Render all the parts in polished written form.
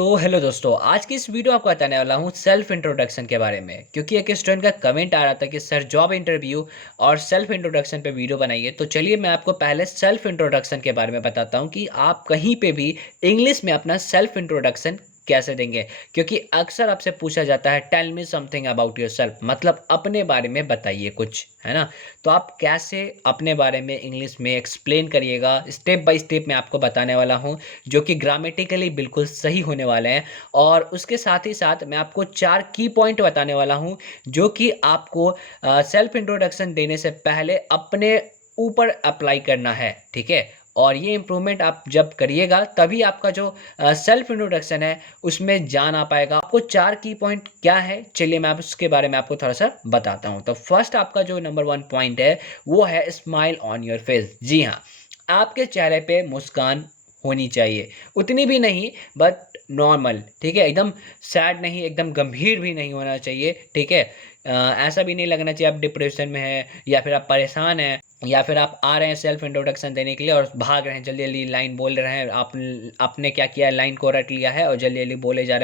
तो हेलो दोस्तों, आज की इस वीडियो आपको बताने वाला हूँ सेल्फ इंट्रोडक्शन के बारे में। क्योंकि एक स्टूडेंट का कमेंट आ रहा था कि सर जॉब इंटरव्यू और सेल्फ इंट्रोडक्शन पे वीडियो बनाइए। तो चलिए मैं आपको पहले सेल्फ इंट्रोडक्शन के बारे में बताता हूँ कि आप कहीं पे भी इंग्लिश में अपना सेल्फ इंट्रोडक्शन कैसे देंगे। क्योंकि अक्सर आपसे पूछा जाता है tell me something about yourself, मतलब अपने बारे में बताइए कुछ, है ना। तो आप कैसे अपने बारे में इंग्लिश में एक्सप्लेन करिएगा, स्टेप बाय स्टेप मैं आपको बताने वाला हूँ, जो कि ग्रामेटिकली बिल्कुल सही होने वाले हैं। और उसके साथ ही साथ मैं आपको 4 की पॉइंट बताने वाला हूँ, जो कि आपको सेल्फ इंट्रोडक्शन देने से पहले अपने ऊपर अप्लाई करना है, ठीक है। और ये इम्प्रूवमेंट आप जब करिएगा तभी आपका जो सेल्फ इंट्रोडक्शन है उसमें जान आ पाएगा। आपको 4 की पॉइंट क्या है, चलिए मैं आप उसके बारे में आपको थोड़ा सा बताता हूँ। तो फर्स्ट आपका जो नंबर 1 पॉइंट है वो है स्माइल ऑन योर फेस। जी हाँ, आपके चेहरे पे मुस्कान होनी चाहिए, उतनी भी नहीं बट नॉर्मल, ठीक है। एकदम सैड नहीं, एकदम गंभीर भी नहीं होना चाहिए, ठीक है। ऐसा भी नहीं लगना चाहिए आप डिप्रेशन में हैं या फिर आप परेशान हैं या फिर आप आ रहे हैं सेल्फ इंट्रोडक्शन देने के लिए और भाग रहे हैं, जल्दी जल्दी लाइन बोल रहे हैं। आपने क्या किया है, लाइन को रट लिया है और जल्दी जल्दी बोले जा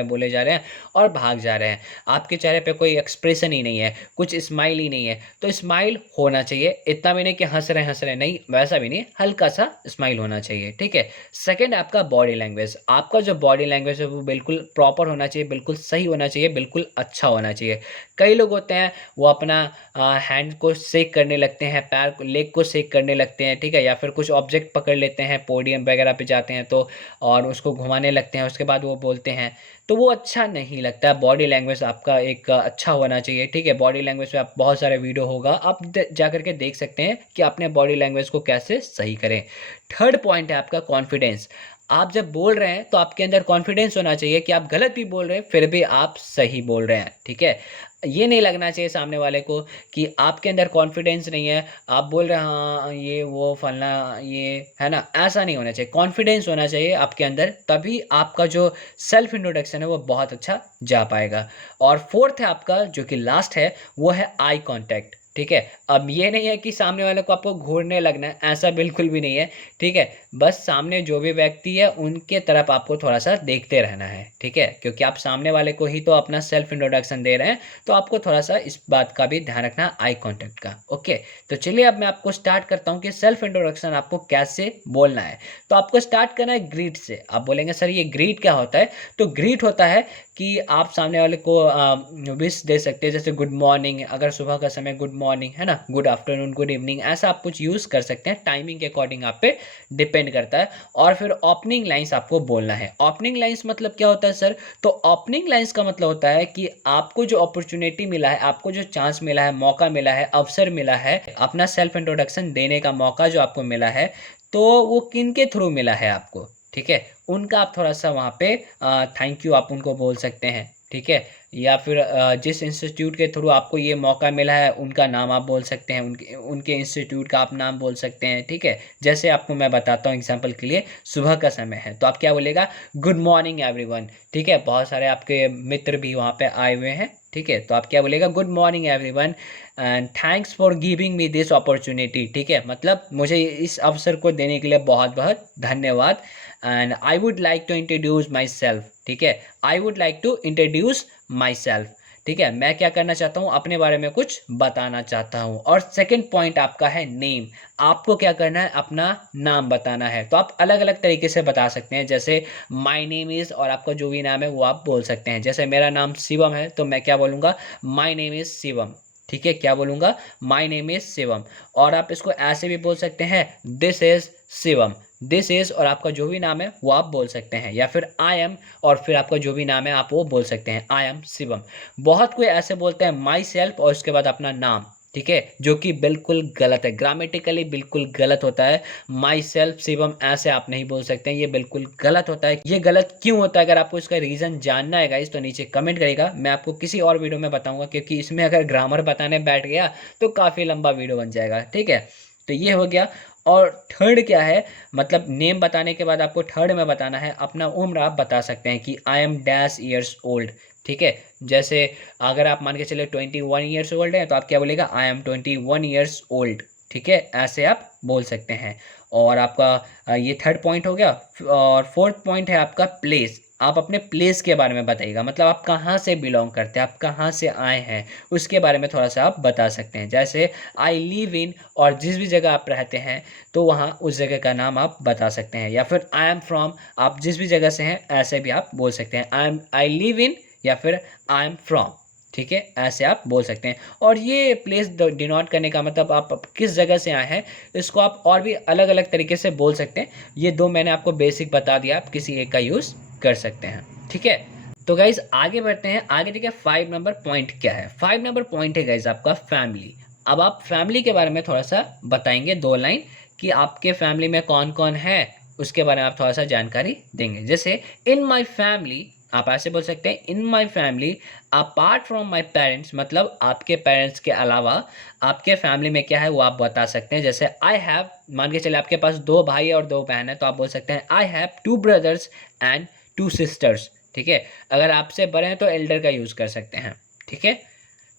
रहे हैं और भाग जा रहे हैं। आपके चेहरे पे कोई एक्सप्रेशन ही नहीं है, कुछ स्माइल ही नहीं है। तो स्माइल होना चाहिए, इतना भी नहीं कि हंस रहे नहीं, वैसा भी नहीं, हल्का सा स्माइल होना चाहिए, ठीक है। सेकंड आपका बॉडी लैंग्वेज। आपका जो बॉडी लैंग्वेज है वो बिल्कुल प्रॉपर होना चाहिए, बिल्कुल सही होना चाहिए, बिल्कुल अच्छा होना चाहिए। कई लोग होते हैं वो अपना हैंड को शेक करने लगते हैं, पैर को, लेग को शेक करने लगते हैं, ठीक है। या फिर कुछ ऑब्जेक्ट पकड़ लेते हैं, पोडियम वगैरह पे जाते हैं तो और उसको घुमाने लगते हैं, उसके बाद वो बोलते हैं, तो वो अच्छा नहीं लगता है। बॉडी लैंग्वेज आपका एक अच्छा होना चाहिए, ठीक है। बॉडी लैंग्वेज पे आप बहुत सारे वीडियो होगा, आप जा करके देख सकते हैं कि अपने बॉडी लैंग्वेज को कैसे सही करें। थर्ड पॉइंट है आपका कॉन्फिडेंस। आप जब बोल रहे हैं तो आपके अंदर कॉन्फिडेंस होना चाहिए कि आप गलत भी बोल रहे हैं फिर भी आप सही बोल रहे हैं, ठीक है। ये नहीं लगना चाहिए सामने वाले को कि आपके अंदर कॉन्फिडेंस नहीं है, आप बोल रहे हैं हाँ ये वो फलना ये, है ना। ऐसा नहीं होना चाहिए, कॉन्फिडेंस होना चाहिए आपके अंदर, तभी आपका जो सेल्फ इंट्रोडक्शन है वो बहुत अच्छा जा पाएगा। और फोर्थ है आपका जो कि लास्ट है वो है आई कांटेक्ट, ठीक है। अब ये नहीं है कि सामने वाले को आपको घूरने लगना है, ऐसा बिल्कुल भी नहीं है, ठीक है। बस सामने जो भी व्यक्ति है उनके तरफ आपको थोड़ा सा देखते रहना है, ठीक है। क्योंकि आप सामने वाले को ही तो अपना सेल्फ इंट्रोडक्शन दे रहे हैं, तो आपको थोड़ा सा इस बात का भी ध्यान रखना, आई कांटेक्ट का, ओके। तो चलिए अब मैं आपको स्टार्ट करता हूँ कि सेल्फ इंट्रोडक्शन आपको कैसे बोलना है। तो आपको स्टार्ट करना है ग्रीट से। आप बोलेंगे सर ये ग्रीट क्या होता है, तो ग्रीट होता है कि आप सामने वाले को विश दे सकते हैं, जैसे गुड मॉर्निंग, अगर सुबह का समय गुड मॉर्निंग है ना, गुड आफ्टरनून, गुड इवनिंग, ऐसा आप कुछ यूज़ कर सकते हैं। टाइमिंग के अकॉर्डिंग आप पे डिपेंड करता है। और फिर ओपनिंग लाइंस आपको बोलना है। ओपनिंग लाइंस मतलब क्या होता है सर, तो ओपनिंग लाइंस का मतलब होता है कि आपको जो अपॉर्चुनिटी मिला है, आपको जो चांस मिला है, मौका मिला है, अवसर मिला है, अपना सेल्फ इंट्रोडक्शन देने का मौका जो आपको मिला है, तो वो किन के थ्रू मिला है आपको, ठीक है। उनका आप थोड़ा सा वहाँ पे थैंक यू आप उनको बोल सकते हैं, ठीक है। या फिर जिस इंस्टीट्यूट के थ्रू आपको ये मौका मिला है उनका नाम आप बोल सकते हैं, उनके उनके इंस्टीट्यूट का आप नाम बोल सकते हैं, ठीक है। जैसे आपको मैं बताता हूँ एग्जांपल के लिए, सुबह का समय है तो आप क्या बोलेगा, गुड मॉर्निंग एवरीवन, ठीक है। बहुत सारे आपके मित्र भी वहाँ पे आए हुए हैं, ठीक है। तो आप क्या बोलेगा, good morning everyone and thanks for giving me this opportunity, ठीक है। मतलब मुझे इस अवसर को देने के लिए बहुत बहुत धन्यवाद। And I would like to introduce myself, ठीक है। I would like to introduce myself, ठीक है। मैं क्या करना चाहता हूँ, अपने बारे में कुछ बताना चाहता हूँ। और सेकंड पॉइंट आपका है नेम। आपको क्या करना है, अपना नाम बताना है। तो आप अलग अलग तरीके से बता सकते हैं, जैसे माई नेम इज़, और आपका जो भी नाम है वो आप बोल सकते हैं। जैसे मेरा नाम शिवम है तो मैं क्या बोलूँगा, माई नेम इज़ शिवम, ठीक है। क्या बोलूँगा, माई नेम इज़ शिवम। और आप इसको ऐसे भी बोल सकते हैं, this is Shivam, this is, और आपका जो भी नाम है वो आप बोल सकते हैं। या फिर आई एम, और फिर आपका जो भी नाम है आप वो बोल सकते हैं, आई एम शिवम। बहुत कोई ऐसे बोलते हैं माई सेल्फ और उसके बाद अपना नाम, ठीक है, जो कि बिल्कुल गलत है, ग्रामेटिकली बिल्कुल गलत होता है। माई सेल्फ शिवम ऐसे आप नहीं बोल सकते हैं, ये बिल्कुल गलत होता है। ये गलत क्यों होता है, अगर आपको इसका रीज़न जानना है गाइस तो नीचे कमेंट करेगा, मैं आपको किसी और वीडियो में बताऊंगा। क्योंकि इसमें अगर ग्रामर बताने बैठ गया तो काफ़ी लंबा वीडियो बन जाएगा, ठीक है। तो ये हो गया। और थर्ड क्या है, मतलब नेम बताने के बाद आपको थर्ड में बताना है अपना उम्र। आप बता सकते हैं कि I am dash years old, ठीक है। जैसे अगर आप मान के चले 21 ईयर्स ओल्ड है तो आप क्या बोलेगा, आई एम 21 ईयर्स ओल्ड, ठीक है। ऐसे आप बोल सकते हैं। और आपका ये थर्ड पॉइंट हो गया। और फोर्थ पॉइंट है आपका प्लेस। आप अपने प्लेस के बारे में बताइएगा, मतलब आप कहाँ से बिलोंग करते हैं, आप कहाँ से आए हैं, उसके बारे में थोड़ा सा आप बता सकते हैं। जैसे आई लिव इन, और जिस भी जगह आप रहते हैं तो वहाँ उस जगह का नाम आप बता सकते हैं। या फिर आई एम फ्रॉम, आप जिस भी जगह से हैं ऐसे भी आप बोल सकते हैं, आई लिव इन या फिर आई एम फ्रॉम। ठीक है, ऐसे आप बोल सकते हैं। और ये प्लेस डिनोट करने का मतलब आप किस जगह से आए हैं, इसको आप और भी अलग अलग तरीके से बोल सकते हैं। ये दो मैंने आपको बेसिक बता दिया, आप किसी एक का यूज़ कर सकते हैं। ठीक है, तो गाइज आगे बढ़ते हैं। आगे देखिए 5 नंबर पॉइंट क्या है। 5 नंबर पॉइंट है गाइज आपका फैमिली। अब आप फैमिली के बारे में थोड़ा सा बताएंगे 2 लाइन, कि आपके फैमिली में कौन कौन है, उसके बारे में आप थोड़ा सा जानकारी देंगे। जैसे इन माई फैमिली, आप ऐसे बोल सकते हैं in my family apart from my parents, मतलब आपके पेरेंट्स के अलावा आपके फैमिली में क्या है वो आप बता सकते हैं। जैसे आई हैव, मान के चले आपके पास 2 भाई और 2 बहन है, तो आप बोल सकते हैं I have 2 brothers and 2 sisters. ठीक है, अगर आपसे बड़े हैं तो एल्डर का यूज़ कर सकते हैं। ठीक है,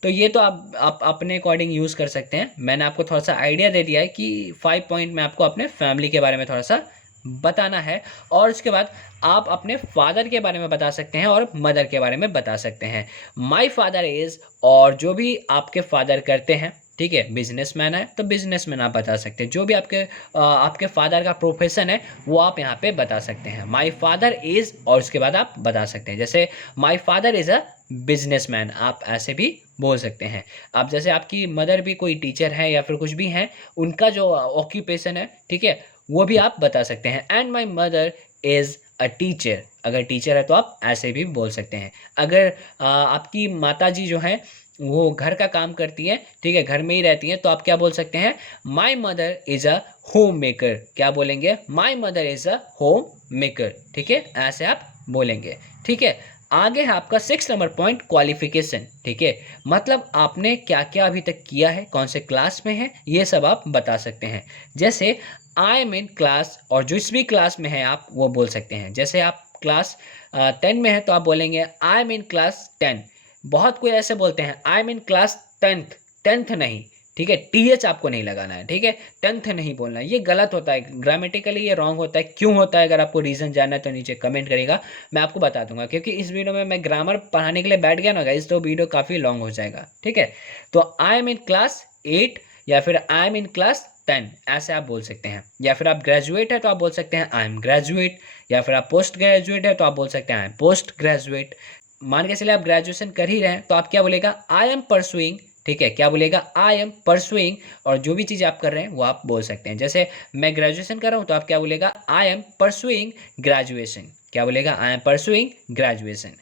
तो ये तो आप अपने अकॉर्डिंग यूज़ कर सकते हैं। मैंने आपको थोड़ा सा आइडिया दे दिया है कि 5 पॉइंट में आपको अपने फैमिली के बारे में थोड़ा सा बताना है। और उसके बाद आप अपने फादर के बारे में बता सकते हैं और मदर के बारे में बता सकते हैं। माई फादर इज़, और जो भी आपके फादर करते हैं, ठीक है, बिजनेसमैन है तो बिजनेसमैन आप बता सकते हैं। जो भी आपके फादर का प्रोफेशन है वो आप यहाँ पे बता सकते हैं। माई फादर इज़, और उसके बाद आप बता सकते हैं। जैसे my father is a businessman, आप ऐसे भी बोल सकते हैं। आप जैसे आपकी मदर भी कोई टीचर है या फिर कुछ भी हैं, उनका जो ऑक्यूपेशन है, ठीक है, वो भी आप बता सकते हैं। And my mother is a teacher, अगर टीचर है तो आप ऐसे भी बोल सकते हैं। अगर आपकी माता जी जो हैं वो घर का काम करती हैं, ठीक है, घर में ही रहती हैं, तो आप क्या बोल सकते हैं, my mother is a home maker. क्या बोलेंगे, my mother is a home maker. ठीक है, ऐसे आप बोलेंगे। ठीक है, आगे है आपका 6 नंबर पॉइंट, क्वालिफिकेशन। ठीक है, मतलब आपने क्या क्या अभी तक किया है, कौन से क्लास में है, ये सब आप बता सकते हैं। जैसे आई एम इन क्लास, और जिस भी क्लास में है आप वो बोल सकते हैं। जैसे आप क्लास 10 में है तो आप बोलेंगे आई एम इन क्लास 10। बहुत कोई ऐसे बोलते हैं I am in class 10th, 10th नहीं, ठीक है, टीएच आपको नहीं लगाना है। ठीक है, 10th नहीं बोलना है, ये गलत होता है, ग्रामेटिकली ये रॉन्ग होता है। क्यों होता है, अगर आपको रीज़न जानना है तो नीचे कमेंट करेगा, मैं आपको बता दूंगा। क्योंकि इस वीडियो में मैं ग्रामर पढ़ाने के लिए बैठ गया ना गाइस, तो वीडियो काफ़ी लॉन्ग हो जाएगा। ठीक है, तो आई एम इन क्लास 8 या फिर आई एम इन क्लास 10, ऐसे आप बोल सकते हैं। या फिर आप ग्रेजुएट है तो आप बोल सकते हैं आई एम ग्रेजुएट। या फिर आप पोस्ट ग्रेजुएट है तो आप बोल सकते हैं आई एम पोस्ट ग्रेजुएट। मान के चलिए आप ग्रेजुएशन कर ही रहे हैं तो आप क्या बोलेगा, आई एम परसुइंग। ठीक है, क्या बोलेगा, आई एम परसुइंग। और जो भी चीज़ आप कर रहे हैं वो आप बोल सकते हैं। जैसे मैं ग्रेजुएशन कर रहा हूँ तो आप क्या बोलेगा, आई एम परसुइंग ग्रेजुएशन। क्या बोलेगा, आई एम परसुइंग ग्रेजुएशन।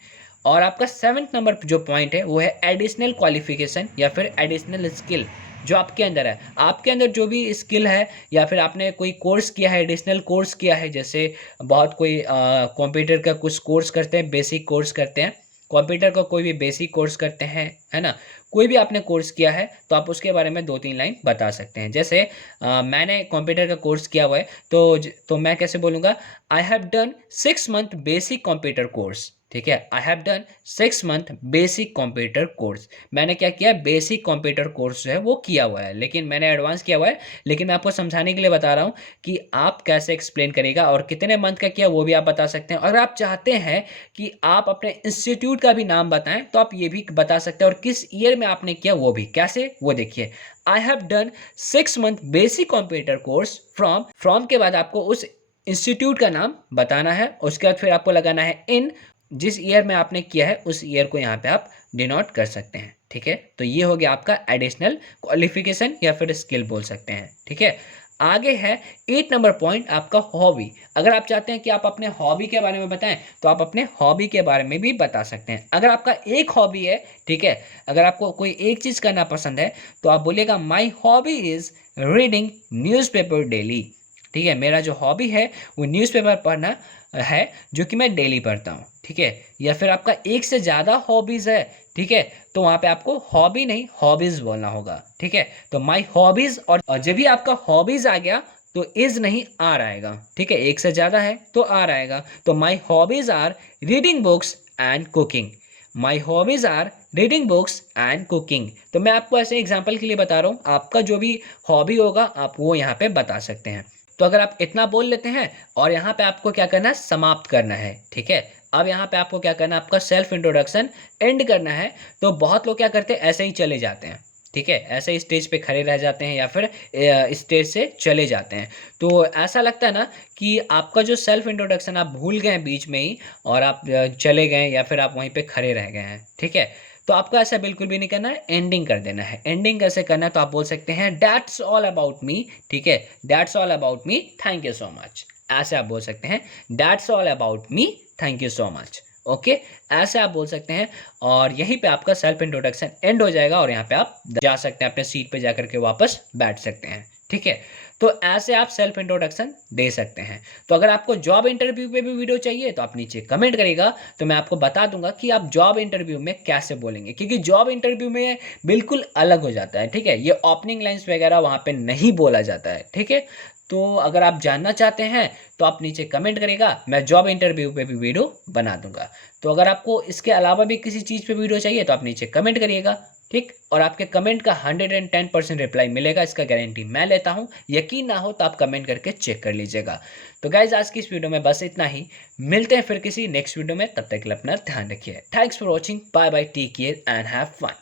और आपका 7th नंबर जो पॉइंट है वो है एडिशनल क्वालिफिकेशन या फिर एडिशनल स्किल। जो आपके अंदर है, आपके अंदर जो भी स्किल है या फिर आपने कोई कोर्स किया है, एडिशनल कोर्स किया है। जैसे बहुत कोई कंप्यूटर का कुछ कोर्स करते हैं, बेसिक कोर्स करते हैं, कंप्यूटर का कोई भी बेसिक कोर्स करते हैं, है ना, कोई भी आपने कोर्स किया है तो आप उसके बारे में 2-3 लाइन बता सकते हैं। जैसे मैंने कंप्यूटर का कोर्स किया हुआ है तो मैं कैसे बोलूँगा, I have done 6 month basic computer course. ठीक है, I have done 6 month basic computer course. मैंने क्या किया, बेसिक कंप्यूटर कोर्स जो है वो किया हुआ है, लेकिन मैंने एडवांस किया हुआ है। लेकिन मैं आपको समझाने के लिए बता रहा हूँ कि आप कैसे एक्सप्लेन करेगा और कितने मंथ का किया वो भी आप बता सकते हैं। अगर आप चाहते हैं कि आप अपने इंस्टीट्यूट का भी नाम बताएं तो आप ये भी बता सकते हैं, और किस ईयर में आपने किया वो भी। कैसे, वो देखिए, I have done 6 month basic computer course from के बाद आपको उस इंस्टीट्यूट का नाम बताना है। उसके बाद फिर आपको लगाना है इन, जिस ईयर में आपने किया है उस ईयर को यहाँ पे आप डिनोट कर सकते हैं। ठीक है, तो ये हो गया आपका एडिशनल क्वालिफिकेशन या फिर स्किल बोल सकते हैं। ठीक है, आगे है 8 नंबर पॉइंट, आपका हॉबी। अगर आप चाहते हैं कि आप अपने हॉबी के बारे में बताएं तो आप अपने हॉबी के बारे में भी बता सकते हैं। अगर आपका एक हॉबी है, ठीक है, अगर आपको कोई एक चीज़ करना पसंद है तो आप बोलिएगा my hobby is reading newspaper daily. ठीक है, मेरा जो हॉबी है वो न्यूज़पेपर पढ़ना है, जो कि मैं डेली पढ़ता हूँ। ठीक है, या फिर आपका एक से ज़्यादा हॉबीज़ है, ठीक है, तो वहाँ पे आपको हॉबी नहीं हॉबीज़ बोलना होगा। ठीक है, तो माई हॉबीज़, और जब भी आपका हॉबीज़ आ गया तो इज़ नहीं आर आएगा। ठीक है, एक से ज़्यादा है तो आर आएगा। तो my hobbies are reading books and cooking. My hobbies are reading books and cooking. तो मैं आपको ऐसे एग्जाम्पल के लिए बता रहा हूँ, आपका जो भी हॉबी होगा आप वो यहाँ पे बता सकते हैं। तो अगर आप इतना बोल लेते हैं और यहाँ पे आपको क्या करना है, समाप्त करना है। ठीक है, अब यहाँ पे आपको क्या करना है, आपका सेल्फ इंट्रोडक्शन एंड करना है। तो बहुत लोग क्या करते हैं, ऐसे ही चले जाते हैं, ठीक है, ऐसे ही स्टेज पे खड़े रह जाते हैं या फिर स्टेज से चले जाते हैं। तो ऐसा लगता है ना कि आपका जो सेल्फ इंट्रोडक्शन आप भूल गए हैं बीच में ही, और आप चले गए या फिर आप वहीं पे खड़े रह गए हैं, ठीक है। तो आपको ऐसा बिल्कुल भी नहीं करना है, एंडिंग कर देना है। एंडिंग कैसे करना है, तो आप बोल सकते हैं दैट्स ऑल अबाउट मी, ठीक है, that's all about me, thank you so much, ऐसे आप बोल सकते हैं, that's all about me, thank you so much, okay, ऐसे आप बोल सकते हैं। और यहीं पे आपका सेल्फ इंट्रोडक्शन एंड हो जाएगा और यहाँ पे आप जा सकते हैं, अपने सीट पे जाकर के वापस बैठ सकते हैं, ठीक है। तो ऐसे आप सेल्फ इंट्रोडक्शन दे सकते हैं। तो अगर आपको जॉब इंटरव्यू पे भी वीडियो चाहिए तो आप नीचे कमेंट करिएगा, तो मैं आपको बता दूंगा कि आप जॉब इंटरव्यू में कैसे बोलेंगे, क्योंकि जॉब इंटरव्यू में बिल्कुल अलग हो जाता है, ठीक है। ये ओपनिंग लाइंस वगैरह वहाँ पे नहीं बोला जाता है, ठीक है। तो अगर आप जानना चाहते हैं तो आप नीचे कमेंट करिएगा, मैं जॉब इंटरव्यू पे भी वीडियो बना दूंगा। तो अगर आपको इसके अलावा भी किसी चीज़ पे वीडियो चाहिए तो आप नीचे कमेंट करिएगा, ठीक। और आपके कमेंट का 110% रिप्लाई मिलेगा, इसका गारंटी मैं लेता हूँ। यकीन ना हो तो आप कमेंट करके चेक कर लीजिएगा। तो गाइज आज की इस वीडियो में बस इतना ही, मिलते हैं फिर किसी नेक्स्ट वीडियो में, तब तक के लिए अपना ध्यान रखिए। Thanks for watching, bye bye, take care and have fun.